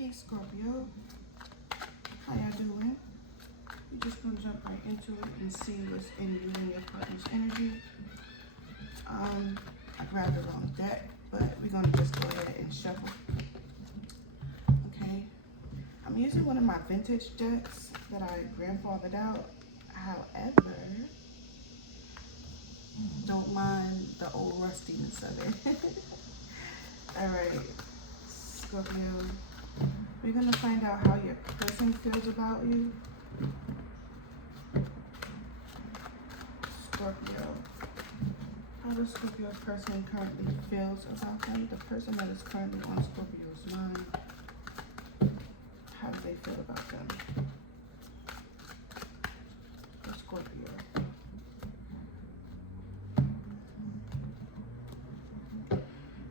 Hey Scorpio, how y'all doing? We're just gonna jump right into it and see what's in you and your partner's energy. I grabbed the wrong deck, but we're gonna just go ahead and shuffle. Okay, I'm using one of my vintage decks that I grandfathered out. However, don't mind the old rustiness of it. All right, Scorpio, we're gonna find out how your person feels about you. Scorpio, how does Scorpio's person currently feels about them? The person that is currently on Scorpio's mind, how do they feel about them? For Scorpio.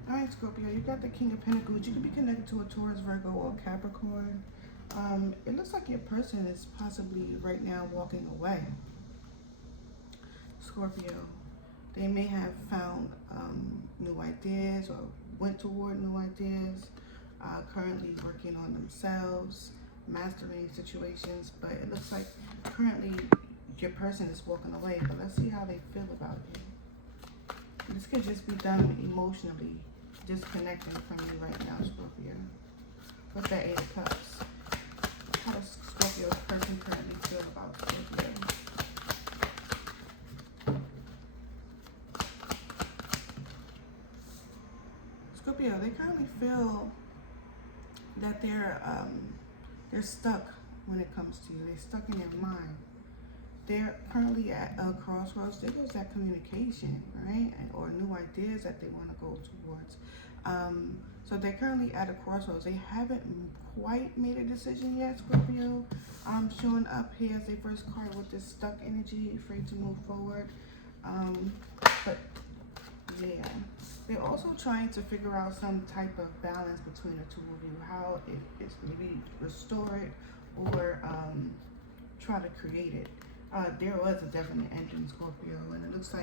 Alright, Scorpio, you got the King of Pentacles. You could be connected to a Taurus, Virgo, or Capricorn. It looks like your person is possibly right now walking away. Scorpio, they may have found new ideas or went toward new ideas, currently working on themselves, mastering situations, but it looks like currently your person is walking away, but let's see how they feel about you. This could just be done emotionally, disconnecting from you right now, Scorpio. What's that Eight of Cups? How does Scorpio's person currently feel about Scorpio? Scorpio, they currently feel that they're stuck when it comes to you. They're stuck in their mind. They're currently at a crossroads. There goes that communication, right? Or new ideas that they want to go towards. So they're currently at a crossroads. They haven't quite made a decision yet, Scorpio. Showing up here as a first card with this stuck energy, afraid to move forward. But yeah, they're also trying to figure out some type of balance between the two of you. How it's maybe restore it or try to create it. There was a definite ending, Scorpio, and it looks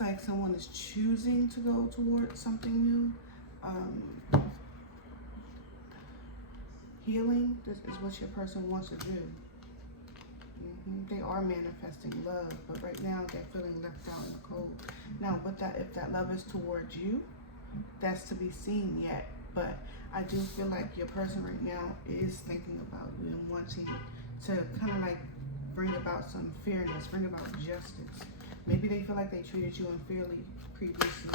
like someone is choosing to go towards something new. Healing, this is what your person wants to do. They are manifesting love, but right now they're feeling left out in the cold. Now, if that love is towards you, that's to be seen yet. But I do feel like your person right now is thinking about you and wanting to kind of like bring about some fairness, bring about justice. Maybe they feel like they treated you unfairly previously.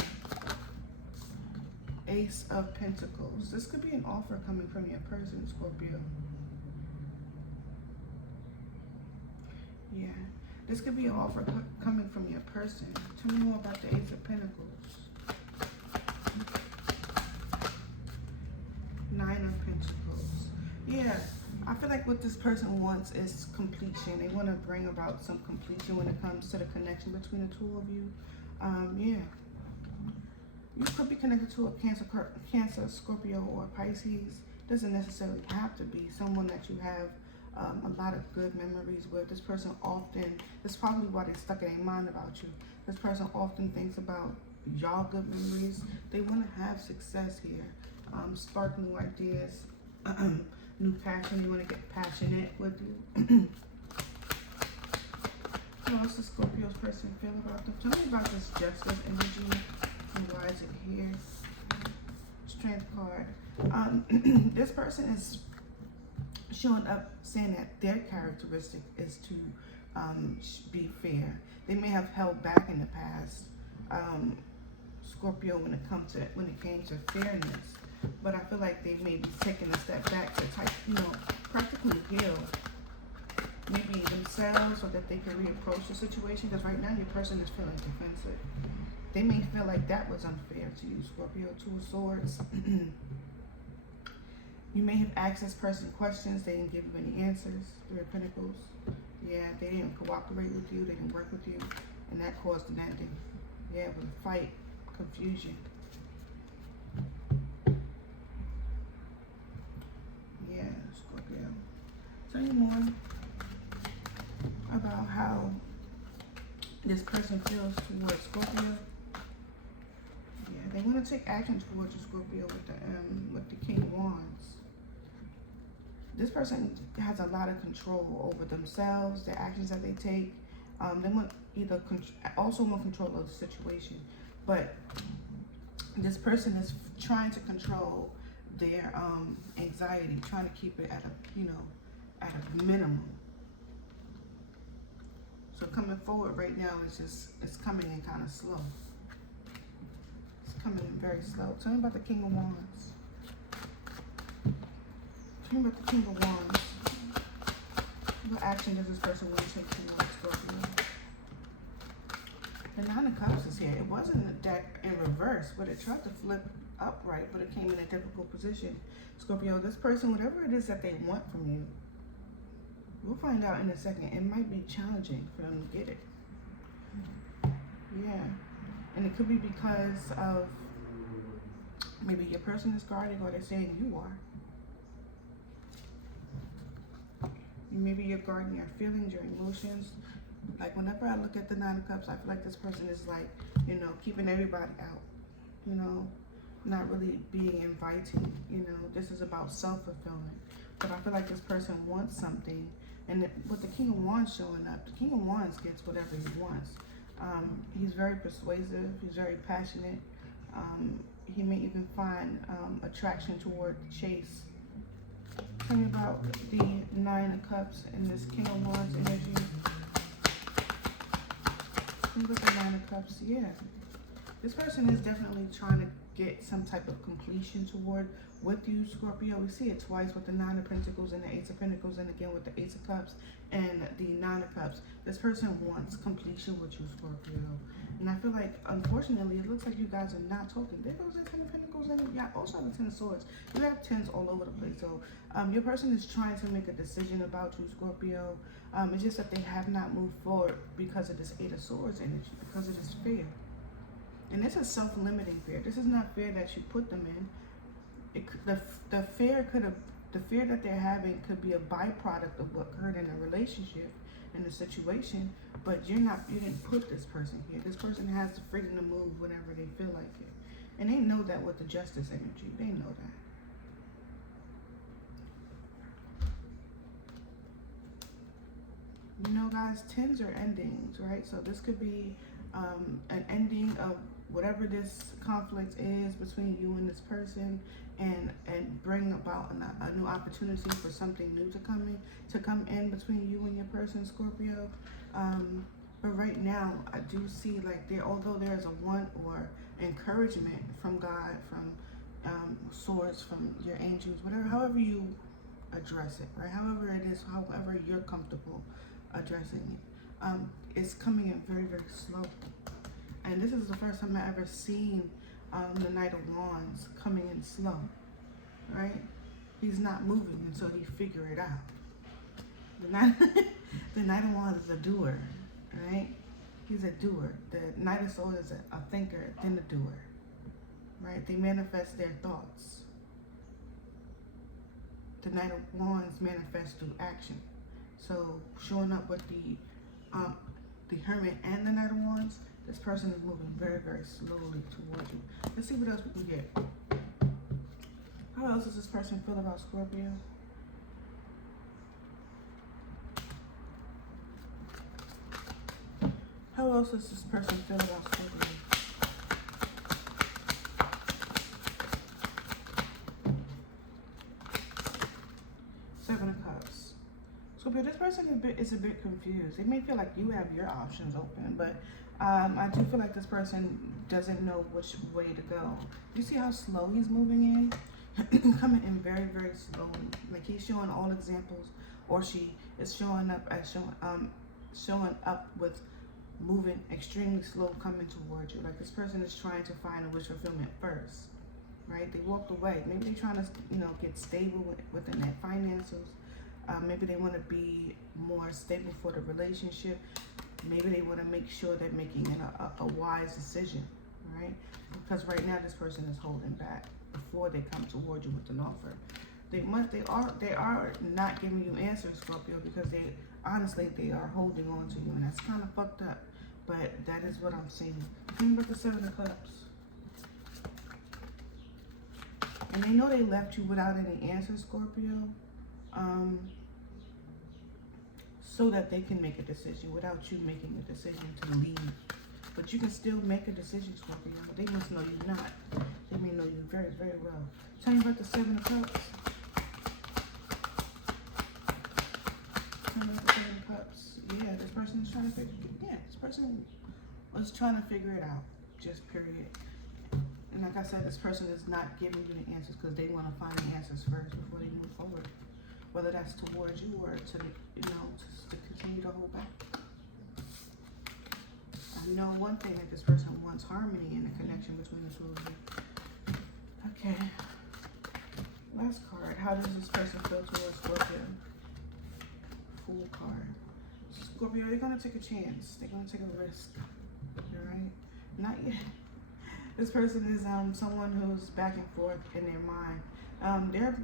Ace of Pentacles. This could be an offer coming from your person, Scorpio. Yeah, this could be an offer coming from your person. Tell me more about the Ace of Pentacles. Nine of Pentacles. Yeah, I feel like what this person wants is completion. They want to bring about some completion when it comes to the connection between the two of you. Yeah. You could be connected to a Cancer, Scorpio, or Pisces. Doesn't necessarily have to be someone that you have a lot of good memories with. This person often, that's probably why they're stuck in their mind about you. This person often thinks about y'all good memories. They want to have success here. Spark new ideas, new passion. You want to get passionate with you. How else does Scorpio's person feel about them? Tell me about this justice energy and why is it here? Strength card. This person is showing up saying that their characteristic is to be fair. They may have held back in the past, Scorpio, when it came to fairness. But I feel like they may be taking a step back to practically heal maybe themselves so that they can reapproach the situation. Because right now your person is feeling defensive. They may feel like that was unfair to you, Scorpio. Two of Swords. You may have asked this person questions. They didn't give you any answers. Three of Pentacles. Yeah, they didn't cooperate with you. They didn't work with you. And that caused an ending. Yeah, with a fight, confusion. Yeah, Scorpio. Tell me more about how this person feels towards Scorpio. Yeah, they want to take action towards you, Scorpio, with the King of This person has a lot of control over themselves, the actions that they take. They want either also want control of the situation, but this person is trying to control their anxiety, trying to keep it at at a minimum. So coming forward right now it's coming in kind of slow. It's coming in very slow. Tell me about the King of Wands. Tell me about the King of Wands. What action does this person want to take towards Scorpio? The Nine of Cups is here. It wasn't a deck in reverse, but it tried to flip upright, but it came in a difficult position. Scorpio, this person, whatever it is that they want from you, we'll find out in a second. It might be challenging for them to get it. Yeah. And it could be because of maybe your person is guarding or they're saying you are. Maybe you're guarding your feelings, your emotions. Like whenever I look at the Nine of Cups, I feel like this person is like, keeping everybody out, not really being inviting, this is about self-fulfillment. But I feel like this person wants something. And with the King of Wands showing up, the King of Wands gets whatever he wants. He's very persuasive, he's very passionate. He may even find attraction toward the chase. Tell me about the Nine of Cups and this King of Wands energy. Tell me about the Nine of Cups. Yeah. This person is definitely trying to get some type of completion toward with you, Scorpio. We see it twice with the Nine of Pentacles and the Ace of Pentacles, and again with the Ace of Cups and the Nine of Cups. This person wants completion with you, Scorpio. And I feel like, unfortunately, it looks like you guys are not talking. There goes the Ten of Pentacles, and you also have the Ten of Swords. You have tens all over the place. So your person is trying to make a decision about you, Scorpio. It's just that they have not moved forward because of this Eight of Swords energy, because of this fear. And this is self-limiting fear. This is not fear that you put them in. The fear that they're having could be a byproduct of what occurred in a relationship, in a situation, but you didn't put this person here. This person has the freedom to move whenever they feel like it. And they know that with the Justice energy. They know that. Guys, tens are endings, right? So this could be an ending of whatever this conflict is between you and this person, and bring about a new opportunity for something new to come in between you and your person, Scorpio. But right now, I do see like although there's a want or encouragement from God, from Swords, from your angels, whatever, however you address it, right? However it is, however you're comfortable addressing it. It's coming in very, very slow. And this is the first time I've ever seen the Knight of Wands coming in slow, right? He's not moving until he figure it out. The Knight of Wands is a doer, right? He's a doer. The Knight of Swords is a thinker, then a doer, right? They manifest their thoughts. The Knight of Wands manifests through action. So showing up with the Hermit and the Knight of Wands, this person is moving very, very slowly towards you. Let's see what else we can get. How else does this person feel about Scorpio? How else does this person feel about Scorpio? Seven of Cups. Scorpio, this person is a bit confused. They may feel like you have your options open, but I do feel like this person doesn't know which way to go. You see how slow he's moving in? Coming in very, very slow. Like he's showing all examples, or she is showing up as showing up with moving extremely slow, coming towards you. Like this person is trying to find a wish fulfillment first, right? They walked away. Maybe they're trying to, get stable within their finances. Maybe they want to be more stable for the relationship. Maybe they want to make sure they're making a wise decision, right? Because right now this person is holding back before they come toward you with an offer. They are not giving you answers, Scorpio, because they are holding on to you, and that's kind of fucked up. But that is what I'm seeing. Think about the Seven of Cups. And they know they left you without any answers, Scorpio. so that they can make a decision without you making a decision to leave. But you can still make a decision, Scorpio. They must know you not. They may know you very, very well. Tell me about the Seven of Cups. Tell me about the Seven of Cups. Yeah, this person is trying to figure. Yeah, this person was trying to figure it out. Just period. And like I said, this person is not giving you the answers because they want to find the answers first before they move forward. Whether that's towards you or to, you know, to continue to hold back. I know one thing, that this person wants harmony in the connection between the two of you. Okay. Last card. How does this person feel towards Scorpio? Fool card. Scorpio, they're going to take a chance. They're going to take a risk. All right? Not yet. This person is someone who's back and forth in their mind.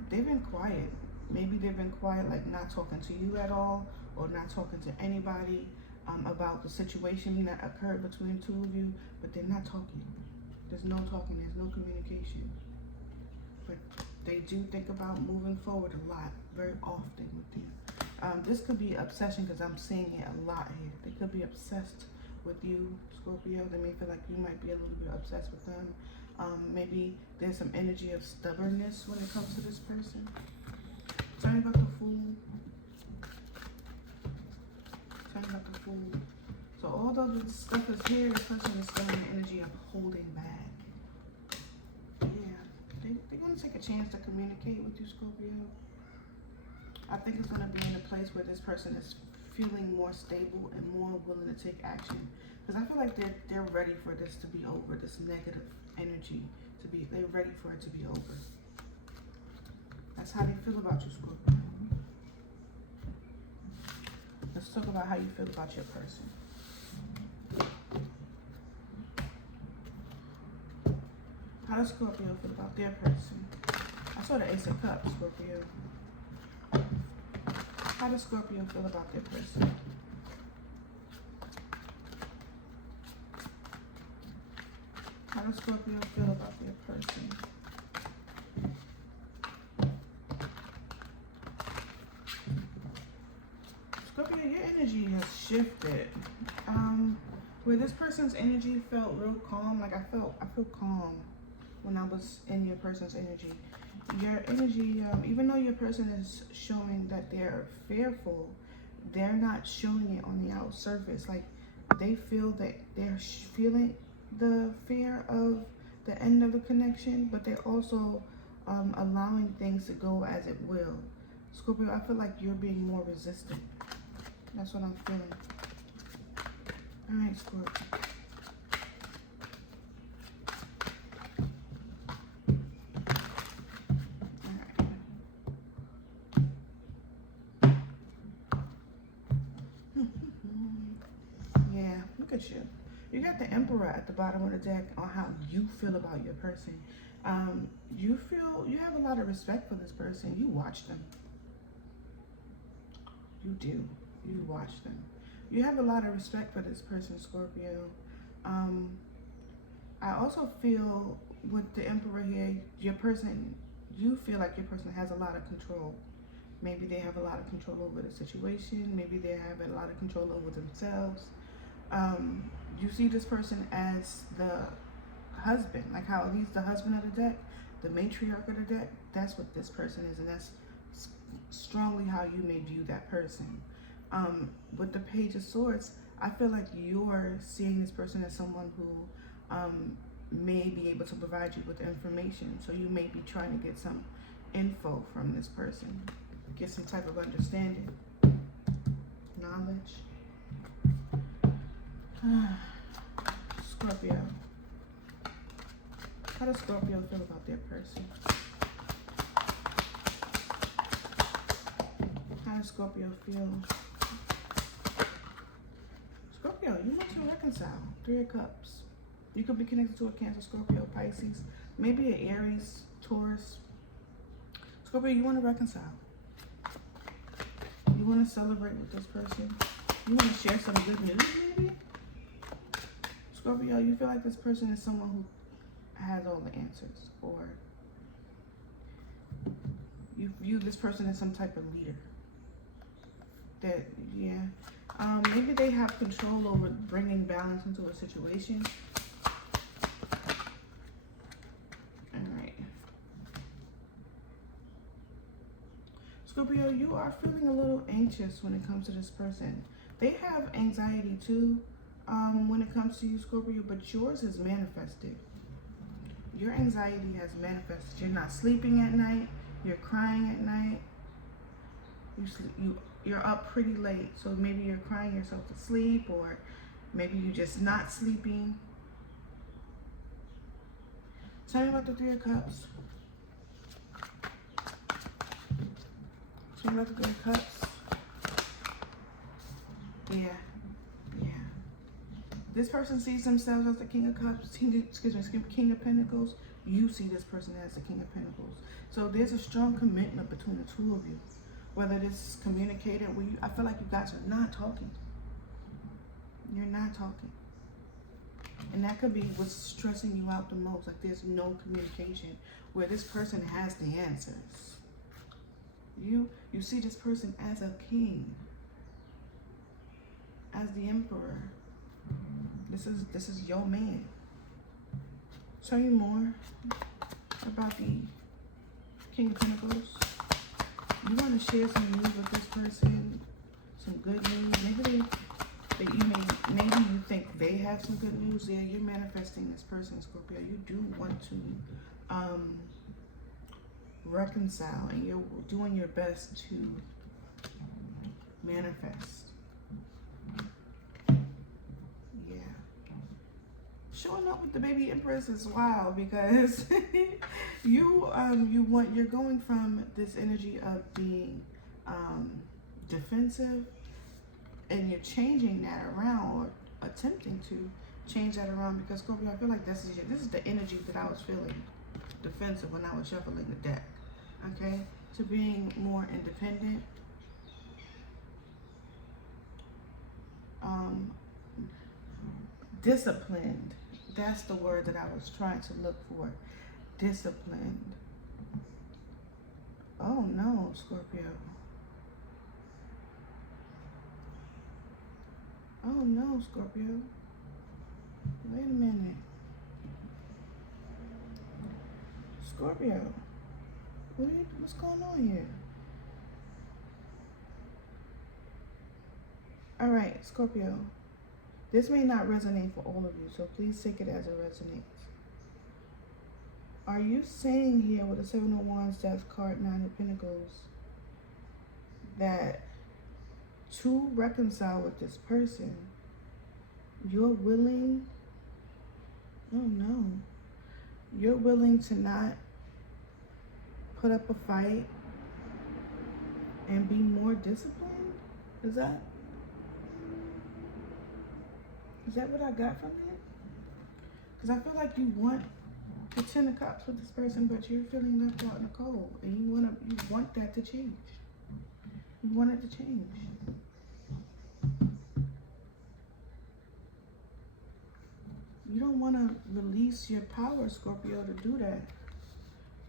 They've been quiet. Maybe they've been quiet, like not talking to you at all, or not talking to anybody about the situation that occurred between the two of you, but they're not talking. There's no talking, there's no communication. But they do think about moving forward a lot, very often with you. This could be obsession, because I'm seeing it a lot here. They could be obsessed with you, Scorpio. They may feel like you might be a little bit obsessed with them. Maybe there's some energy of stubbornness when it comes to this person. Tell me about the Fool. Tell me about the Fool. So although this stuff is here, this person is still in the energy of holding back. Yeah, they're going to take a chance to communicate with you, Scorpio. I think it's going to be in a place where this person is feeling more stable and more willing to take action. Because I feel like they're ready for this to be over, this negative energy to be, they're ready for it to be over. That's how they feel about you, Scorpio. Let's talk about how you feel about your person. How does Scorpio feel about their person? I saw the Ace of Cups, Scorpio. How does Scorpio feel about their person? How does Scorpio feel about their person? Scorpio, your energy has shifted. Where this person's energy felt real calm, like I feel calm when I was in your person's energy. Your energy, even though your person is showing that they're fearful, they're not showing it on the outer surface. Like they feel that they're feeling the fear of the end of the connection, but they're also allowing things to go as it will. Scorpio, I feel like you're being more resistant. That's what I'm feeling. All right, Scorpio. Yeah, look at you. You got the Emperor at the bottom of the deck on how you feel about your person. You feel you have a lot of respect for this person. You watch them. You do. You watch them. You have a lot of respect for this person, Scorpio. I also feel with the Emperor here, your person, you feel like your person has a lot of control. Maybe they have a lot of control over the situation. Maybe they have a lot of control over themselves. You see this person as the husband, like how he's the husband of the deck, the matriarch of the deck. That's what this person is, and that's strongly how you may view that person. With the Page of Swords, I feel like you're seeing this person as someone who may be able to provide you with information. So you may be trying to get some info from this person, get some type of understanding, knowledge. Scorpio. How does Scorpio feel about their person? How does Scorpio feel? Scorpio, you want to reconcile. 3 of Cups. You could be connected to a Cancer, Scorpio, Pisces, maybe an Aries, Taurus. Scorpio, you want to reconcile. You want to celebrate with this person. You want to share some good news, maybe? Scorpio, you feel like this person is someone who has all the answers, or you view this person as some type of leader. That, yeah. Maybe they have control over bringing balance into a situation. Alright. Scorpio, you are feeling a little anxious when it comes to this person. They have anxiety too when it comes to you, Scorpio, but yours is manifested. Your anxiety has manifested. You're not sleeping at night. You're crying at night. You're up pretty late, so maybe you're crying yourself to sleep, or maybe you're just not sleeping. Tell me about the Three of Cups. Tell me about the Three of Cups. Yeah. This person sees themselves as the King of Cups, King of Pentacles. You see this person as the King of Pentacles. So there's a strong commitment between the two of you. Whether this is communicated, I feel like you guys are not talking. You're not talking. And that could be what's stressing you out the most. Like there's no communication where this person has the answers. You see this person as a king, as the emperor. This is your man. Tell me more about the King of Pentacles. You want to share some news with this person, some good news. Maybe maybe you think they have some good news. Yeah, you're manifesting this person, Scorpio. You do want to reconcile, and you're doing your best to manifest. Showing up with the baby Empress is wild, because you're going from this energy of being defensive, and you're changing that around, or attempting to change that around, because Scorpio, I feel like this is the energy that I was feeling defensive when I was shuffling the deck. Okay, to being more independent. Disciplined. That's the word that I was trying to look for. Disciplined. Oh no, Scorpio. Oh no, Scorpio. Wait a minute. Scorpio. What's going on here? Alright, Scorpio. This may not resonate for all of you, so please take it as it resonates. Are you saying here with the Seven of Wands, Death card, Nine of Pentacles, that to reconcile with this person, you're willing, you're willing to not put up a fight and be more disciplined? Is that what I got from that? Because I feel like you want the Ten of Cups with this person, but you're feeling left out in the cold, and you want that to change. You want it to change. You don't want to release your power, Scorpio, to do that.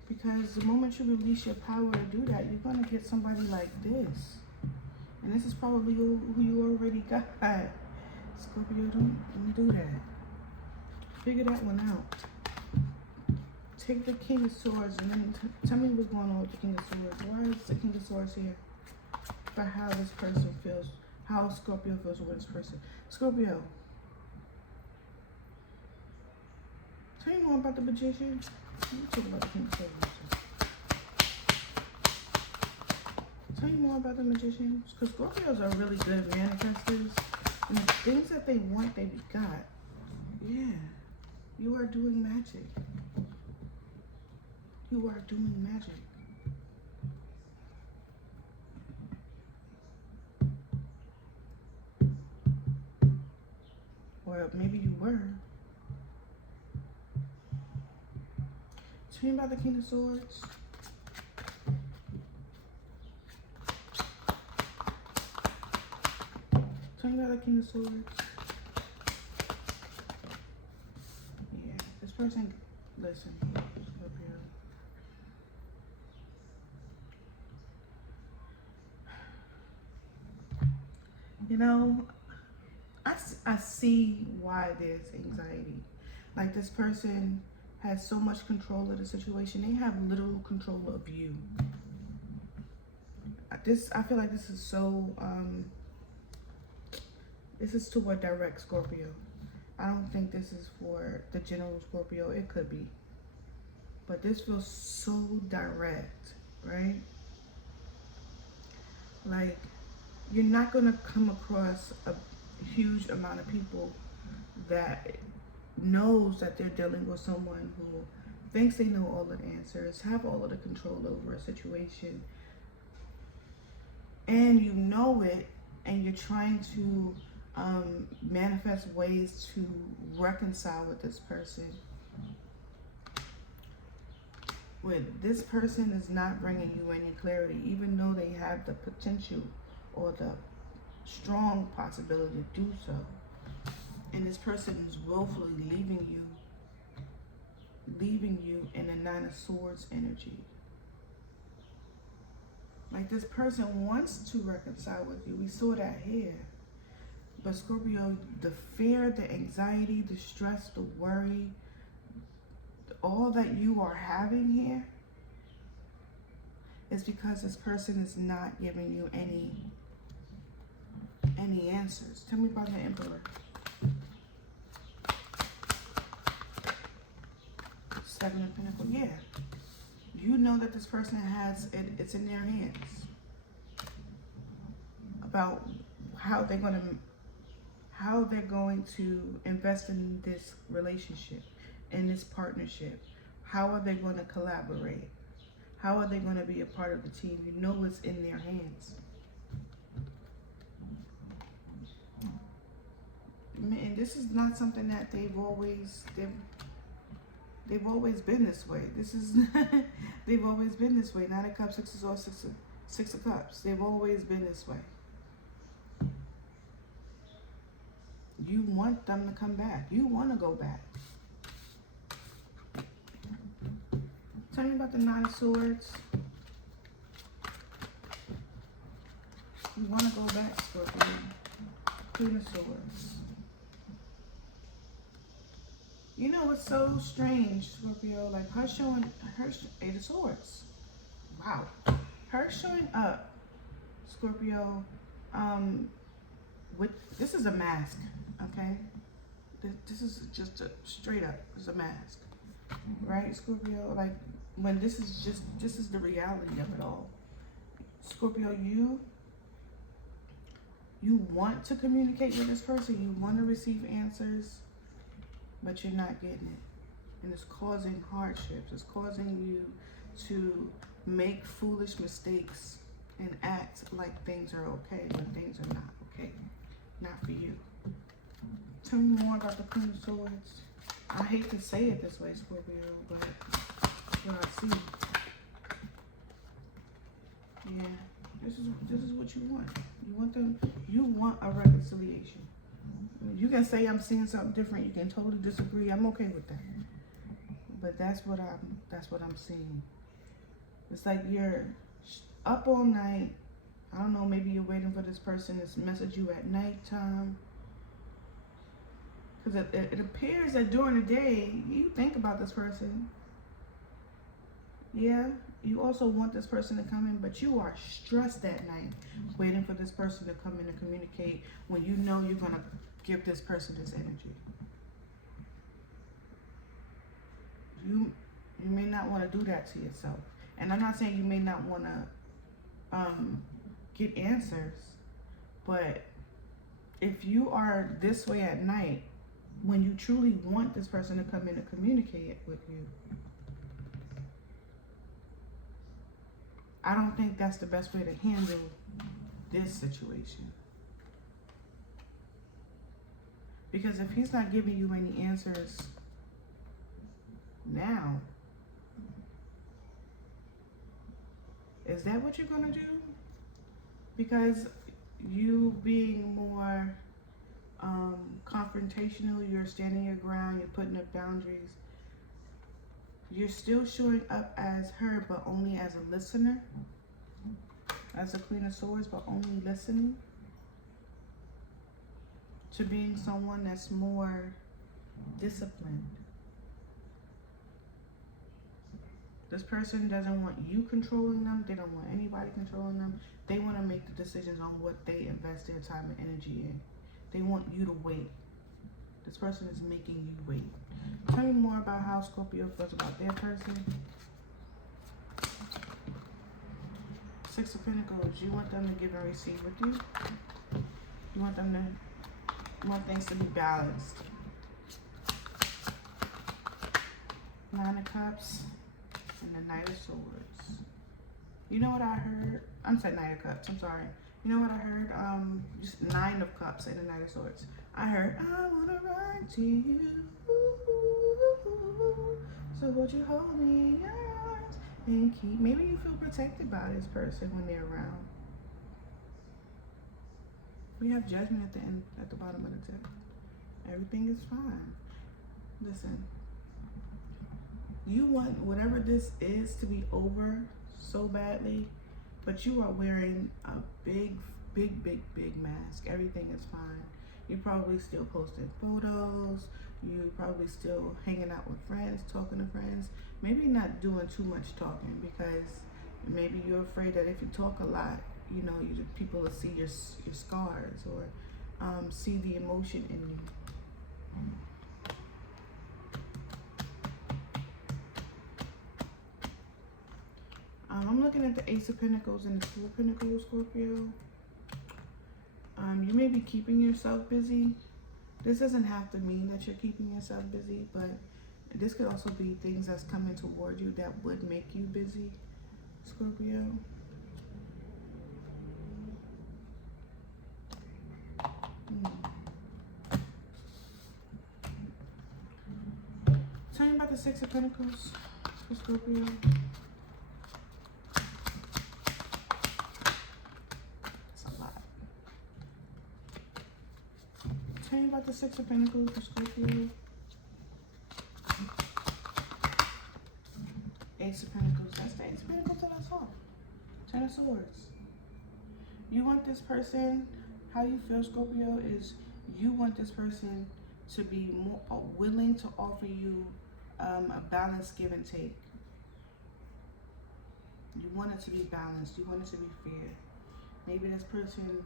Because the moment you release your power to do that, you're going to get somebody like this. And this is probably who you already got. Scorpio, don't do that. Figure that one out. Take the King of Swords and then tell me what's going on with the King of Swords. Why is the King of Swords here? For how this person feels, how Scorpio feels with this person. Scorpio, tell me more about the Magician. Let me talk about the King of Swords. Tell me more about the Magician. Because Scorpios are really good manifestors. And the things that they want, they got. Yeah. You are doing magic. You are doing magic. Or maybe you were. Tell me about the King of Swords. Tell me about the King of Swords. Yeah, this person, listen, Scorpio. You know, I see why there's anxiety. Like, this person has so much control of the situation. They have literal control of you. I feel like this is so, this is to a direct Scorpio. I don't think this is for the general Scorpio. It could be. But this feels so direct, right? Like, you're not going to come across a huge amount of people that knows that they're dealing with someone who thinks they know all of the answers, have all of the control over a situation, and you know it, and you're trying to manifest ways to reconcile with this person. When this person is not bringing you any clarity, even though they have the potential or the strong possibility to do so, and this person is willfully leaving you in the Nine of Swords energy. Like, this person wants to reconcile with you. We saw that here. But Scorpio, the fear, the anxiety, the stress, the worry, all that you are having here is because this person is not giving you any answers. Tell me about the Emperor. Seven of Pentacles. Yeah. You know that this person has it, it's in their hands about how they're going to invest in this relationship, in this partnership. How are they going to collaborate? How are they going to be a part of the team? You know it's in their hands. And this is not something that they've always been this way. This is they've always been this way. Nine of Cups, Six of Swords, Six of Cups. They've always been this way. You want them to come back. You want to go back. Tell me about the Nine of Swords. You want to go back, Scorpio. Queen of Swords. You know what's so strange, Scorpio? Like, her Eight of Swords. Wow. Her showing up, Scorpio, with, this is a mask, okay? This is just a straight up, it's a mask. Right, Scorpio? Like, when this is the reality of it all. Scorpio, you want to communicate with this person. You want to receive answers, but you're not getting it. And it's causing hardships. It's causing you to make foolish mistakes and act like things are okay when things are not okay. Not for you. Tell me more about the Queen of Swords. I hate to say it this way, Scorpio, but that's what I see. Yeah, this is what you want. You want a reconciliation. You can say I'm seeing something different. You can totally disagree. I'm okay with that. But that's what I'm seeing. It's like you're up all night. I don't know, maybe you're waiting for this person to message you at nighttime. Because it appears that during the day, you think about this person. Yeah, you also want this person to come in, but you are stressed that night, waiting for this person to come in and communicate when you know you're going to give this person this energy. You may not want to do that to yourself. And I'm not saying you may not want to get answers, but if you are this way at night, when you truly want this person to come in and communicate with you, I don't think that's the best way to handle this situation. Because if he's not giving you any answers now, is that what you're gonna do? Because you being more confrontational, you're standing your ground, you're putting up boundaries, you're still showing up as her, but only as a listener, as a Queen of Swords, but only listening. to being someone that's more disciplined. This person doesn't want you controlling them. They don't want anybody controlling them. They want to make the decisions on what they invest their time and energy in. They want you to wait. This person is making you wait. Tell me more about how Scorpio feels about their person. Six of Pentacles. You want them to give and receive with you. You want them to, you want things to be balanced. Nine of Cups and the Knight of Swords. You know what I heard? I'm saying Knight of Cups. I'm sorry. You know what I heard? Just Nine of Cups and the Knight of Swords. I heard, I wanna run to you. So would you hold me in your arms and keep? Maybe you feel protected by this person when they're around. We have Judgment at the end, at the bottom of the deck. Everything is fine. Listen. You want whatever this is to be over so badly, but you are wearing a big mask. Everything is fine. You're probably still posting photos. You're probably still hanging out with friends, talking to friends. Maybe not doing too much talking because maybe you're afraid that if you talk a lot, you know, people will see your scars or see the emotion in you. I'm looking at the Ace of Pentacles and the Two of Pentacles, Scorpio. You may be keeping yourself busy. This doesn't have to mean that you're keeping yourself busy, but this could also be things that's coming toward you that would make you busy, Scorpio. Tell me about the Six of Pentacles for Scorpio. Tell me about the Six of Pentacles for Scorpio. Ace of Pentacles. That's the Ace of Pentacles that I saw. Ten of Swords. You want this person, how you feel, Scorpio, is you want this person to be more willing to offer you a balanced give and take. You want it to be balanced. You want it to be fair. Maybe this person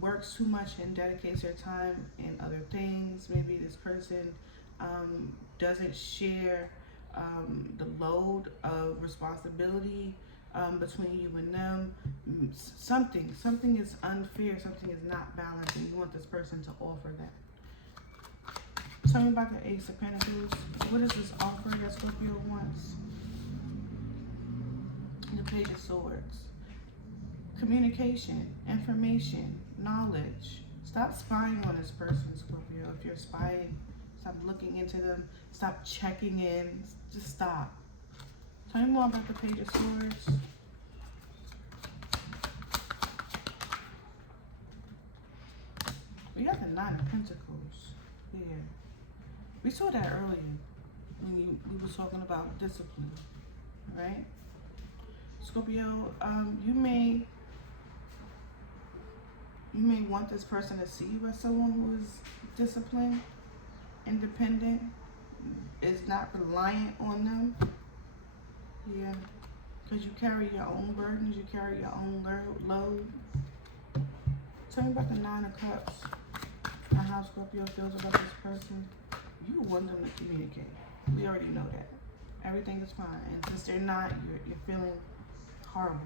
works too much and dedicates their time in other things. Maybe this person doesn't share the load of responsibility between you and them. Something is unfair, something is not balanced, and you want this person to offer that. Tell me about the Ace of Pentacles. What is this offer that Scorpio wants? The Page of Swords. Communication, information, knowledge. Stop spying on this person, Scorpio. If you're spying, stop looking into them. Stop checking in. Just stop. Tell me more about the Page of Swords. We got the Nine of Pentacles here. We saw that earlier when we were talking about discipline, right? Scorpio, you may want this person to see you as someone who is disciplined, independent, is not reliant on them. Yeah, because you carry your own burdens, you carry your own load. Tell me about the Nine of Cups and how Scorpio feels about this person. You want them to communicate. We already know that. Everything is fine. And since they're not, you're feeling horrible.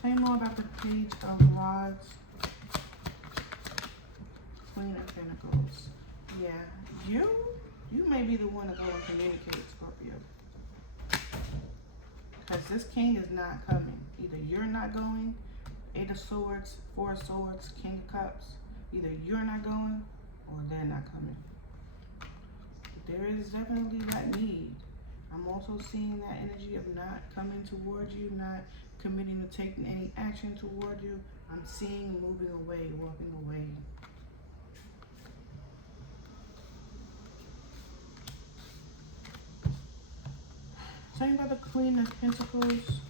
Tell me more about the Page of Wands, Queen of Pentacles. Yeah, you may be the one to go and communicate, Scorpio. Because this King is not coming. Either you're not going, Eight of Swords, Four of Swords, King of Cups. Either you're not going or they're not coming. But there is definitely that need. I'm also seeing that energy of not coming towards you, not committing to taking any action toward you. I'm seeing moving away, walking away. Tell me about the Queen of Pentacles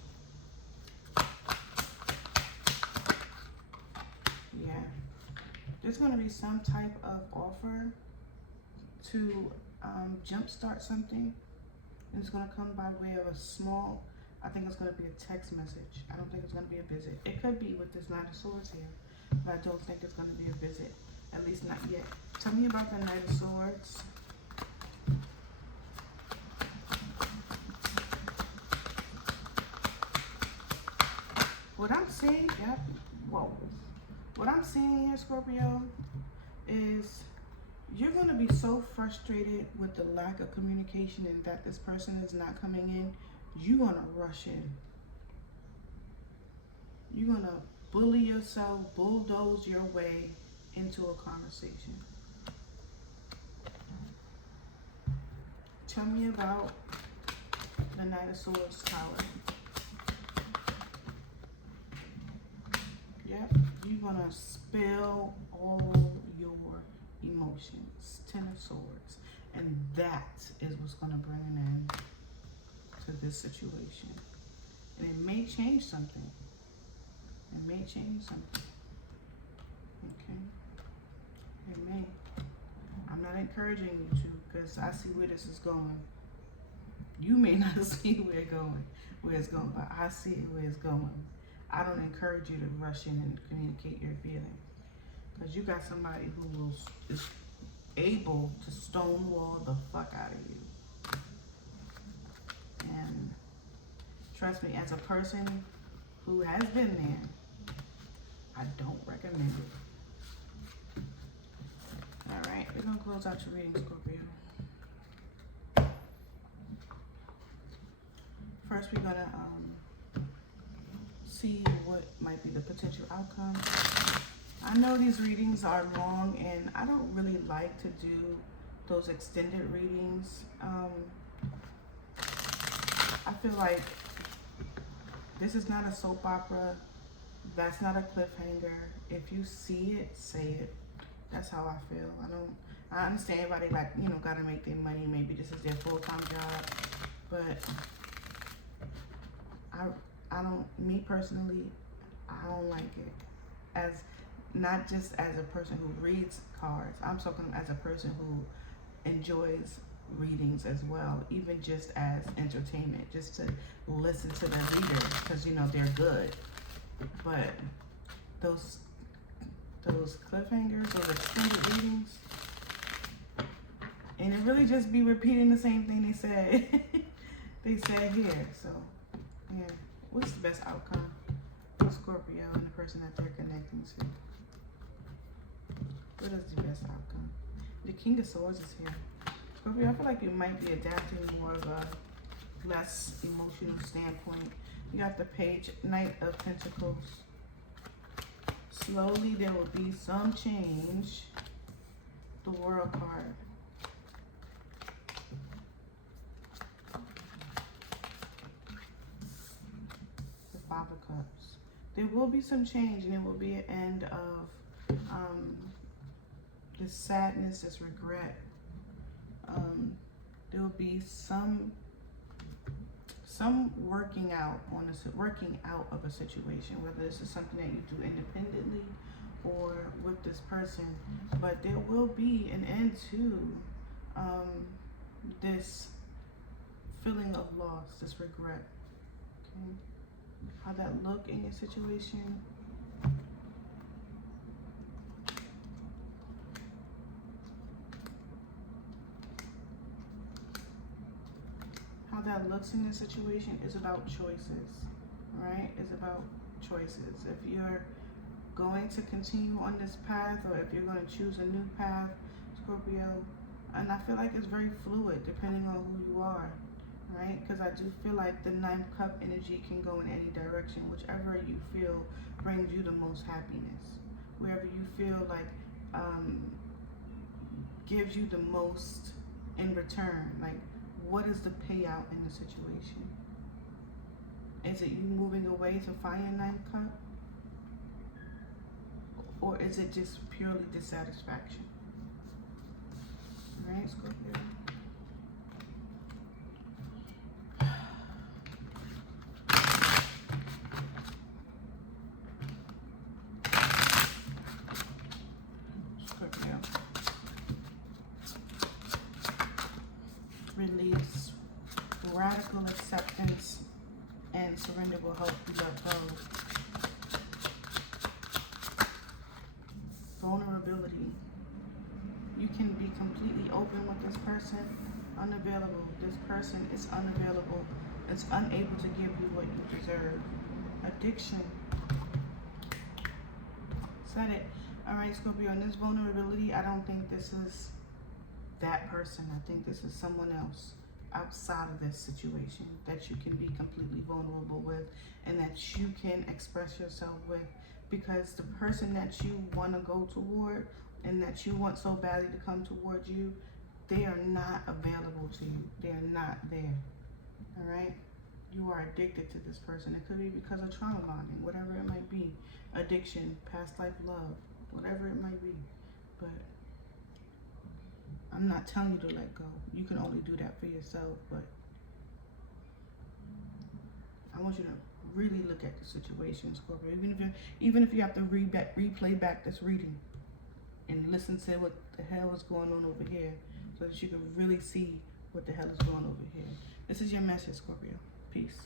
going to be some type of offer to jumpstart something. And it's going to come by way of a small, I think it's going to be a text message. I don't think it's going to be a visit. It could be with this Knight of Swords here, but I don't think it's going to be a visit. At least not yet. Tell me about the Knight of Swords. What I'm seeing, yep, whoa. What I'm seeing here, Scorpio, is you're going to be so frustrated with the lack of communication and that this person is not coming in, you're going to rush in. You're going to bully yourself, bulldoze your way into a conversation. Tell me about the Knight of Swords Tower. Yep, you're going to spill all your emotions. Ten of Swords. And that is what's going to bring an end to this situation. And it may change something. It may change something. Okay? It may. I'm not encouraging you to, because I see where this is going. You may not see where it's going, but I see where it's going. I don't encourage you to rush in and communicate your feelings, because you got somebody who is able to stonewall the fuck out of you. And trust me, as a person who has been there, I don't recommend it. All right, we're gonna close out your reading, Scorpio. First, we're gonna see what might be the potential outcome. I know these readings are long, and I don't really like to do those extended readings. I feel like this is not a soap opera. That's not a cliffhanger. If you see it, say it. That's how I feel. I understand everybody, like, you know, gotta make their money. Maybe this is their full-time job, but I don't, me personally, I don't like it. As, not just as a person who reads cards, I'm talking as a person who enjoys readings as well, even just as entertainment, just to listen to the readers, because, you know, they're good. But those cliffhangers, those extended readings, and it really just be repeating the same thing they said they said here. So yeah, what's the best outcome for Scorpio and the person that they're connecting to? What is the best outcome? The King of Swords is here. Scorpio, I feel like you might be adapting more of a less emotional standpoint. You got the Page, Knight of Pentacles. Slowly there will be some change. The World card. The Five of Cups. There will be some change, and it will be an end of this sadness, this regret. There will be some working out of a situation, whether this is something that you do independently or with this person. But there will be an end to this feeling of loss, this regret. Okay, how that look in your situation? How that looks in this situation is about choices, right? It's about choices. If you're going to continue on this path, or if you're going to choose a new path, Scorpio, and I feel like it's very fluid depending on who you are, right? Because I do feel like the Ninth Cup energy can go in any direction, whichever you feel brings you the most happiness, wherever you feel like gives you the most in return. Like, what is the payout in the situation? Is it you moving away to find your Ninth Cup? Or is it just purely dissatisfaction? Right, Scorpio? release, radical acceptance, and surrender will help you let go. Vulnerability. You can be completely open with this person. Unavailable. This person is unavailable. It's unable to give you what you deserve. Addiction. Said it. Alright, Scorpio, in this vulnerability, I don't think this is that person. I think this is someone else outside of this situation that you can be completely vulnerable with and that you can express yourself with, because the person that you want to go toward and that you want so badly to come towards you, they are not available to you. They are not there. All right? You are addicted to this person. It could be because of trauma bonding, whatever it might be. Addiction, past life love, whatever it might be. But I'm not telling you to let go. You can only do that for yourself, but I want you to really look at the situation, Scorpio. Even if you have to replay back this reading and listen to what the hell is going on over here, so that you can really see what the hell is going on over here. This is your message, Scorpio. Peace.